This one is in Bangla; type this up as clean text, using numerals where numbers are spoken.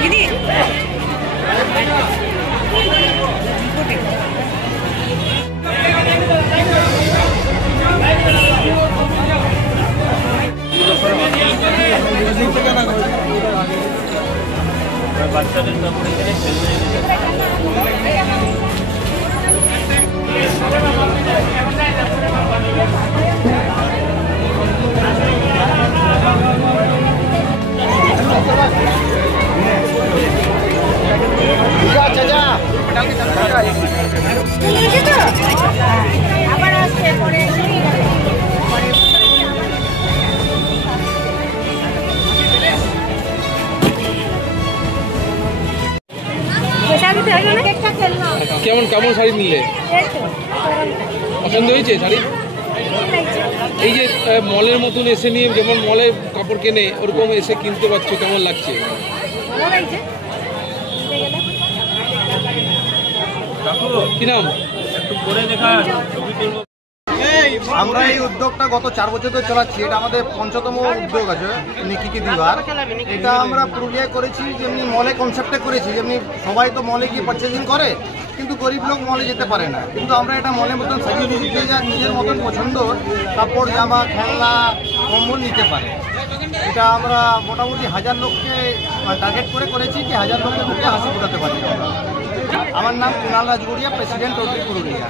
দিদি বাচ্চাদের আবার আসছে পরে কেমন কেমন শাড়ি নিলে? পছন্দ হয়েছে শাড়ি? এই যে মলের মতন এসে নিয়ে যেমন মলে কাপড় কেনে ওরকম এসে কিনতে পারছো, কেমন লাগছে? কি নাম? আমরা এই উদ্যোগটা গত 4 বছর ধরে চালাচ্ছি। এটা আমাদের ৫ম উদ্যোগ আছে নিকিকে দিবার। এটা আমরা পুরুলিয়ায় করেছি, যেমনি মলে কনসেপ্টে করেছি। যেমনি সবাই তো মলে গিয়ে পারচেজিং করে, কিন্তু গরিব লোক মলে যেতে পারে না। কিন্তু আমরা এটা মলের মতন সাজিয়ে দিয়েছি যা নিজের মতন পছন্দ কাপড়, জামা, খেলনা, কম্বল নিতে পারে। এটা আমরা মোটামুটি 1000 লোককে টার্গেট করে করেছি কি 1000 লোকের মুখে হাসি ফোটাতে পারি। আমার নাম কুণাল রাজগড়িয়া, প্রেসিডেন্ট পুরুলিয়া।